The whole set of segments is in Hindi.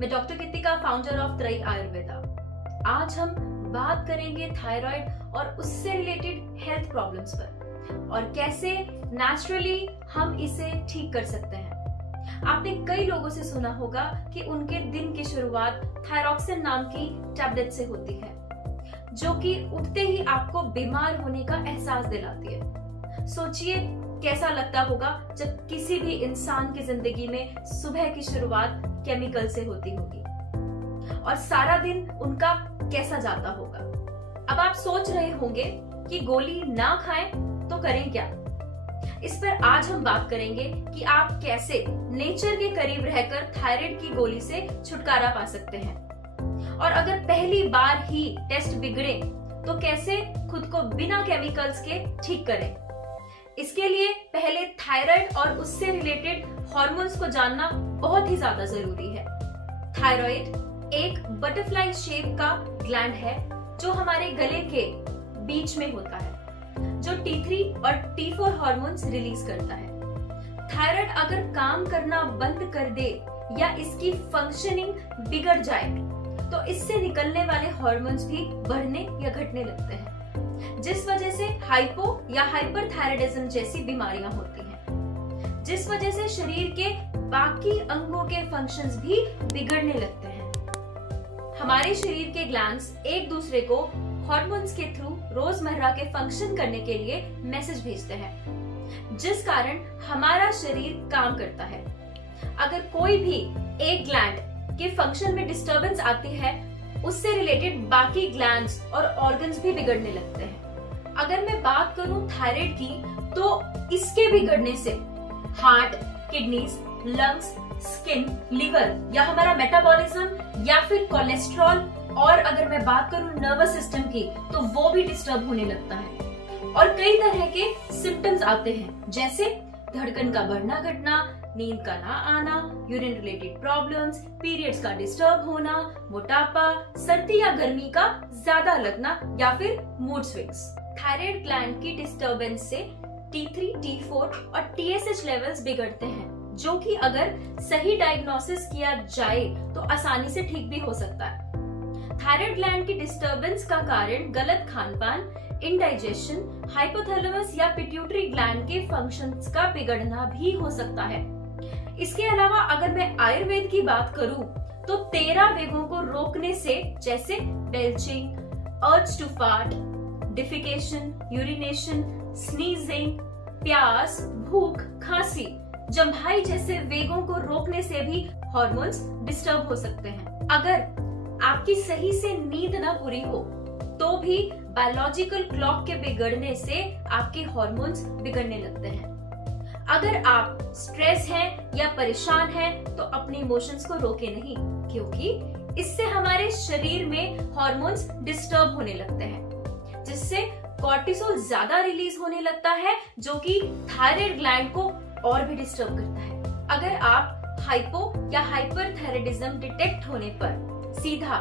मैं डॉक्टर कृतिका, फाउंडर ऑफ त्रयी आयुर्वेदा। आज हम बात करेंगे थायराइड और उससे रिलेटेड हेल्थ प्रॉब्लम्स पर और कैसे नेचुरली हम इसे ठीक कर सकते हैं। आपने कई लोगों से सुना होगा कि उनके दिन की शुरुआत थायरॉक्सिन नाम की टैबलेट से होती है, जो कि उठते ही आपको बीमार होने का एहसास दिलाती है। सोचिए कैसा लगता होगा जब किसी भी इंसान की जिंदगी में सुबह की शुरुआत केमिकल से होती होगी और सारा दिन उनका कैसा जाता होगा। अब आप सोच रहे होंगे कि गोली ना खाएं तो करें क्या। इस पर आज हम बात करेंगे कि आप कैसे नेचर के करीब रहकर थायराइड की गोली से छुटकारा पा सकते हैं, और अगर पहली बार ही टेस्ट बिगड़े तो कैसे खुद को बिना केमिकल्स के ठीक करें। इसके लिए पहले थायराइड और उससे रिलेटेड हार्मोन्स को जानना बहुत ही ज्यादा जरूरी है। थायराइड एक बटरफ्लाई शेप का ग्लैंड है जो हमारे गले के बीच में होता है, जो T3 और T4 हार्मोन्स रिलीज करता है। थायराइड अगर काम करना बंद कर दे या इसकी फंक्शनिंग बिगड़ जाए तो इससे निकलने वाले हार्मोन्स भी बढ़ने या घटने लगते हैं, जिस वजह से हाइपो या हाइपरथायराइडिज्म जैसी बीमारियां होती हैं, जिस वजह से शरीर के बाकी अंगों के फंक्शंस भी बिगड़ने लगते हैं। हमारे शरीर के ग्लैंड्स एक दूसरे को हार्मोन्स के थ्रू रोजमर्रा के फंक्शन करने के लिए मैसेज भेजते हैं, जिस कारण हमारा शरीर काम करता है। अगर कोई भी एक ग्लैंड के फंक्शन में डिस्टरबेंस आती है, उससे रिलेटेड बाकी ग्लैंड्स और ऑर्गन्स भी बिगड़ने लगते हैं। अगर मैं बात करूं थायराइड की, तो इसके बिगड़ने से heart, kidneys, lungs, skin, liver या हमारा मेटाबॉलिज्म या फिर कोलेस्ट्रॉल, और अगर मैं बात करूं नर्वस सिस्टम की, तो वो भी डिस्टर्ब होने लगता है और कई तरह के सिम्टम्स आते हैं, जैसे धड़कन का बढ़ना घटना, नींद का ना आना, यूरिन रिलेटेड प्रॉब्लम्स, पीरियड्स का डिस्टर्ब होना, मोटापा, सर्दी या गर्मी का ज्यादा लगना या फिर मूड स्विंग्स। थायराइड ग्लैंड की डिस्टरबेंस से T3, T4 और TSH लेवल्स बिगड़ते हैं, जो कि अगर सही डायग्नोसिस किया जाए तो आसानी से ठीक भी हो सकता है। थायराइड ग्लैंड की डिस्टरबेंस का कारण गलत खानपान, इंडाइजेशन, हाइपोथैलेमस या पिट्यूटरी ग्लैंड के फंक्शंस का बिगड़ना भी हो सकता है। इसके अलावा अगर मैं आयुर्वेद की बात करूं, तो 13 वेगों को रोकने से, जैसे belching, urge to fart, defecation, urination, sneezing, प्यास, भूख, खांसी, जम्भाई जैसे वेगों को रोकने से भी हार्मोन्स डिस्टर्ब हो सकते हैं। अगर आपकी सही से नींद ना पूरी हो तो भी बायोलॉजिकल क्लॉक के बिगड़ने से आपके हार्मोन्स बिगड़ने लगते हैं। अगर आप स्ट्रेस हैं या परेशान हैं तो अपने इमोशंस को रोके नहीं, क्योंकि इससे हमारे शरीर में हार्मोन्स डिस्टर्ब होने लगते हैं, जिससे कॉर्टिसोल ज्यादा रिलीज होने लगता है, जो कि थायराइड ग्लैंड को और भी डिस्टर्ब करता है। अगर आप हाइपो या हाइपरथायराइडिज्म डिटेक्ट होने पर सीधा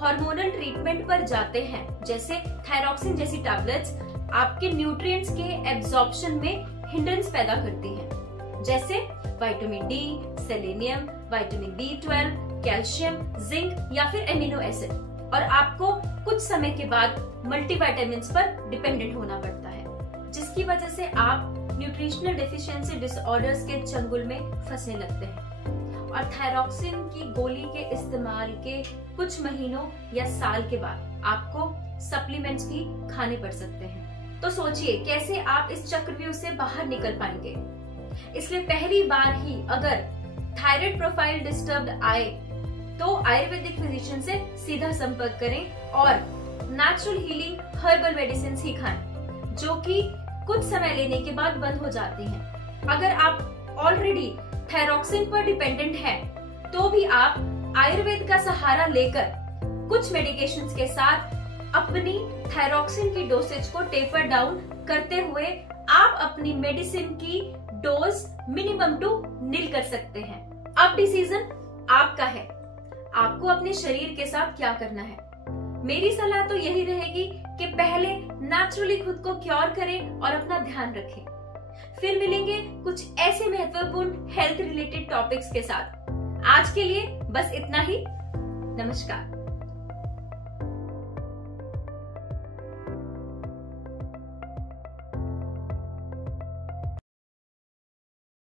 हार्मोनल ट्रीटमेंट पर जाते हैं, जैसे थायरॉक्सिन जैसी टैबलेट्स आपके न्यूट्रिएंट्स के एब्जॉर्प्शन में हिंड्रेंस पैदा करती हैं, जैसे vitamin D, selenium, vitamin B12, calcium, zinc या फिर एमिनो एसिड, और आपको कुछ समय के बाद मल्टीविटामिन्स पर डिपेंडेंट होना पड़ता है, जिसकी वजह से आप न्यूट्रिशनल डेफिशिएंसी डिसऑर्डर्स के चंगुल में फंसने लगते हैं। और थायरॉक्सिन की गोली के इस्तेमाल के कुछ महीनों या साल के बाद आपको सप्लीमेंट्स भी खाने पड़ सकते हैं। तो सोचिए कैसे आप इस चक्रव्यूह से बाहर निकल पाएंगे। इसलिए पहली बार ही अगर थायराइड प्रोफाइल डिस्टर्ब्ड आए तो आयुर्वेदिक फिजिशियन से सीधा संपर्क करें और नेचुरल हीलिंग हर्बल मेडिसिन ही खाएं, जो कि कुछ समय लेने के बाद बंद हो जाती हैं। अगर आप ऑलरेडी थायरॉक्सिन पर डिपेंडेंट है तो भी आप आयुर्वेद का सहारा लेकर कुछ मेडिकेशंस के साथ अपनी थायरॉक्सिन की डोसेज को टेपर डाउन करते हुए आप अपनी मेडिसिन की डोज मिनिमम टू नील कर सकते हैं। अब डिसीजन आपका है, आपको अपने शरीर के साथ क्या करना है। मेरी सलाह तो यही रहेगी कि पहले नेचुरली खुद को क्योर करें और अपना ध्यान रखें। फिर मिलेंगे कुछ ऐसे महत्वपूर्ण हेल्थ रिलेटेड टॉपिक्स के साथ। आज के लिए बस इतना ही। नमस्कार।